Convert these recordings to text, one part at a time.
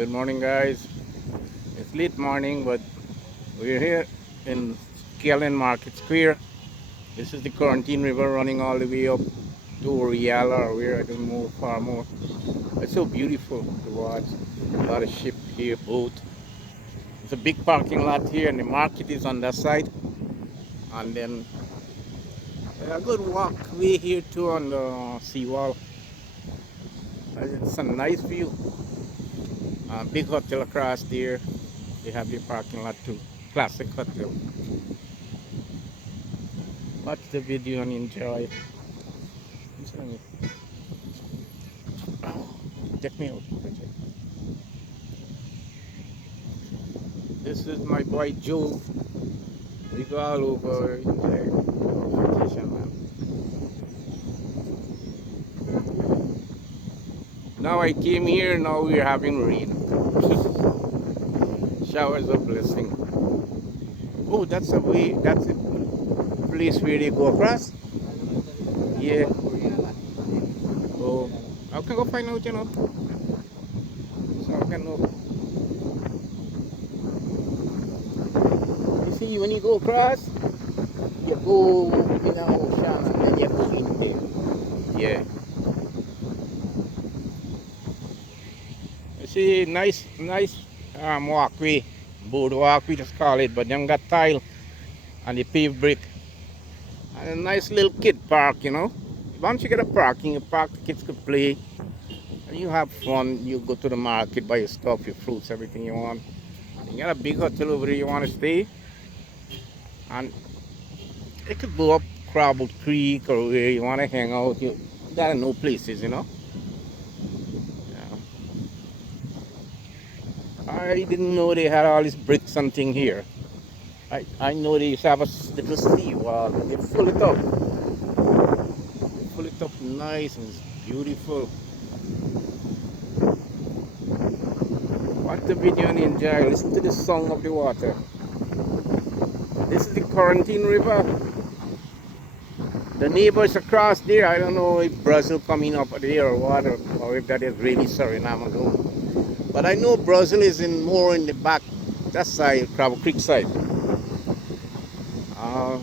Good morning, guys. It's late morning, but we're here in Skeldon Market Square. This is the Corentyne River running all the way up to Oriala, or where I don't know far more. It's so beautiful to watch. A lot of ship here, boat. It's a big parking lot here, and the market is on that side. And then a good walkway here too on the seawall. It's a nice view. Big hotel across there. They have their parking lot too. Classic hotel. Watch the video and enjoy. Check me out. This is my boy Joe. We go all over there on vacation, man. Now I came here, now we're having rain. Showers of blessing. Oh, that's a way, that's a place where they go across? Yeah. Oh, I can go find out, So I can know. You see, when you go across, you go in the ocean and then you go in there. Yeah. You see, nice walkway, boardwalk we just call it, but them got tile and the paved brick. And a nice little kid park. Once you get a parking, you park, the kids could play. And you have fun. You go to the market, buy your stuff, your fruits, everything you want. You got a big hotel over there you want to stay. And it could go up Crabble Creek or where you want to hang out. You gotta know places. Yeah. I didn't know they had all these bricks and thing here. I know they used to have a little sea wall, but they fill it up. They fill it up nice and it's beautiful. Watch the video and enjoy. Listen to the song of the water. This is the Corentyne River. The neighbors across there, I don't know if Brazil coming up there or what, or if that is really Suriname alone. But I know Brazil is more in the back, that side, Crabble Creek side. Uh,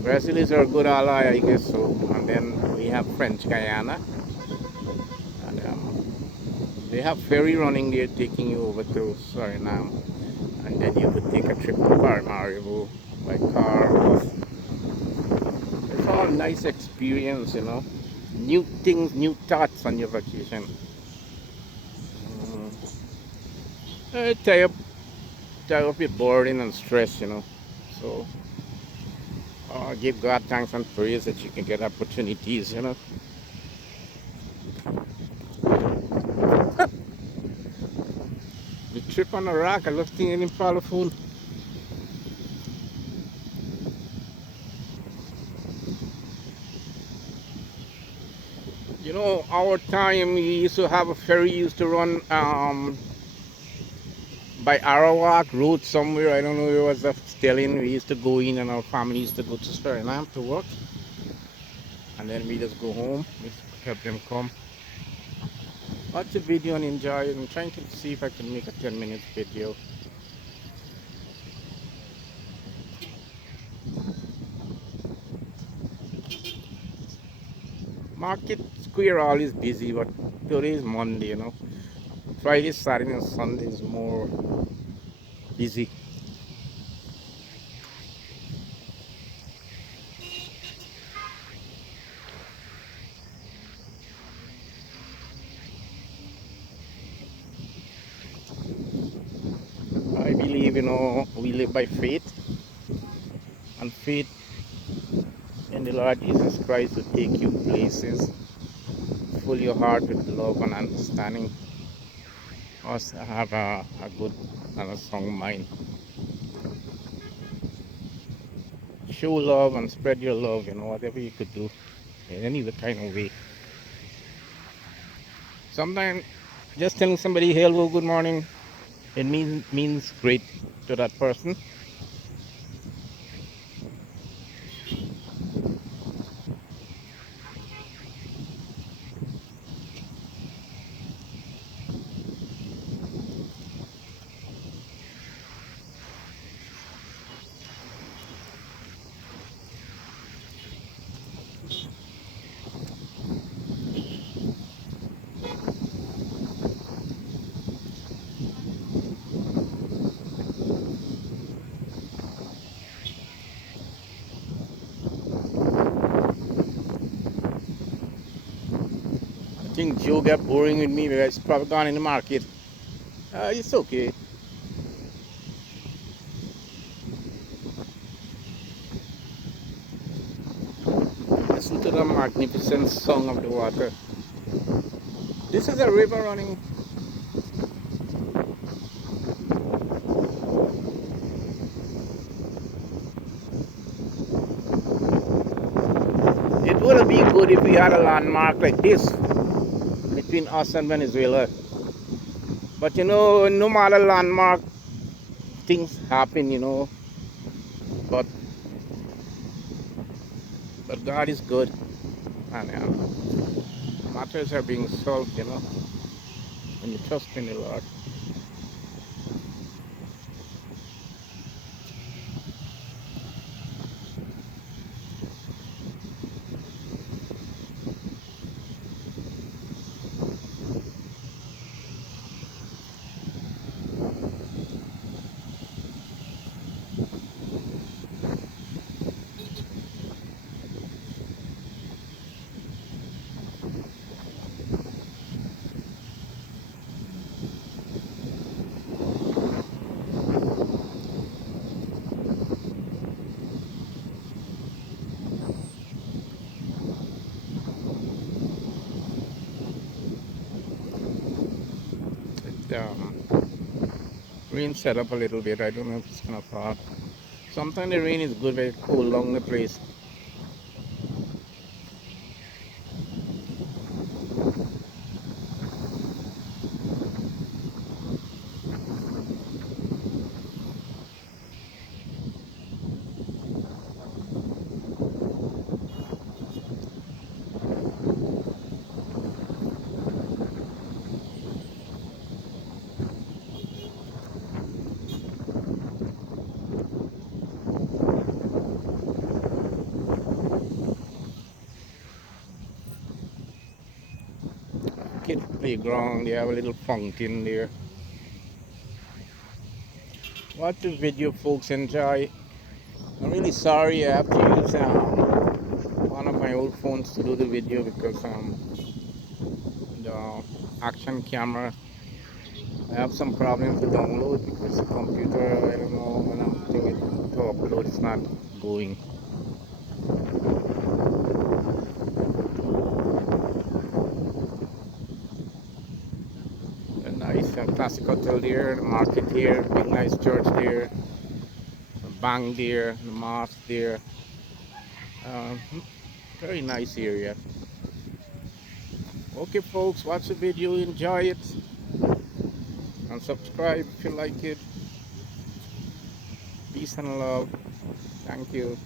Brazil is our good ally, I guess so. And then we have French Guyana. And they have ferry running there taking you over to Suriname. And then you could take a trip to Paramaribo by car or bus. It's all nice experience. New things, new thoughts on your vacation. Tie up your boredom and stress. So give God thanks and praise that you can get opportunities. The trip on the rock, I looked in follow phone. Our time we used to have a ferry used to run by Arawak Road somewhere. I don't know where was that Stelling. We used to go in and our family used to go to Suriname to work. And then we just go home. We help them come. Watch the video and enjoy it. I'm trying to see if I can make a 10-minute video. Market Square always busy, but today is Monday. Friday, Saturday, and Sunday is more busy. I believe, we live by faith, and faith in the Lord Jesus Christ to take you places. Fill your heart with love and understanding. Also have a good and a strong mind. Show love and spread your love, whatever you could do in any kind of way. Sometimes just telling somebody hello, good morning, it means great to that person. think Joe got boring with me. Maybe he's probably gone in the market. It's okay. Listen to the magnificent song of the water. This is a river running. It would have been good if we had a landmark like this between us and Venezuela. But you know, no matter landmark, things happen, you know. But but God is good, and matters are being solved, you know, when you trust in the Lord. Rain set up a little bit. I don't know if it's gonna fall. Sometimes the rain is good, very cool along the place. Kid playground. They have a little fountain there. Watch the video, folks. Enjoy. I'm really sorry I have to use one of my old phones to do the video because the action camera, I have some problems to download because the computer, I don't know, when I'm doing it to upload, it's not going. A nice classic hotel there, the market here, big nice church there, the bank there, the mosque there. Um, Very nice area. Okay, folks, watch the video, enjoy it, and subscribe if you like it. Peace and love. Thank you.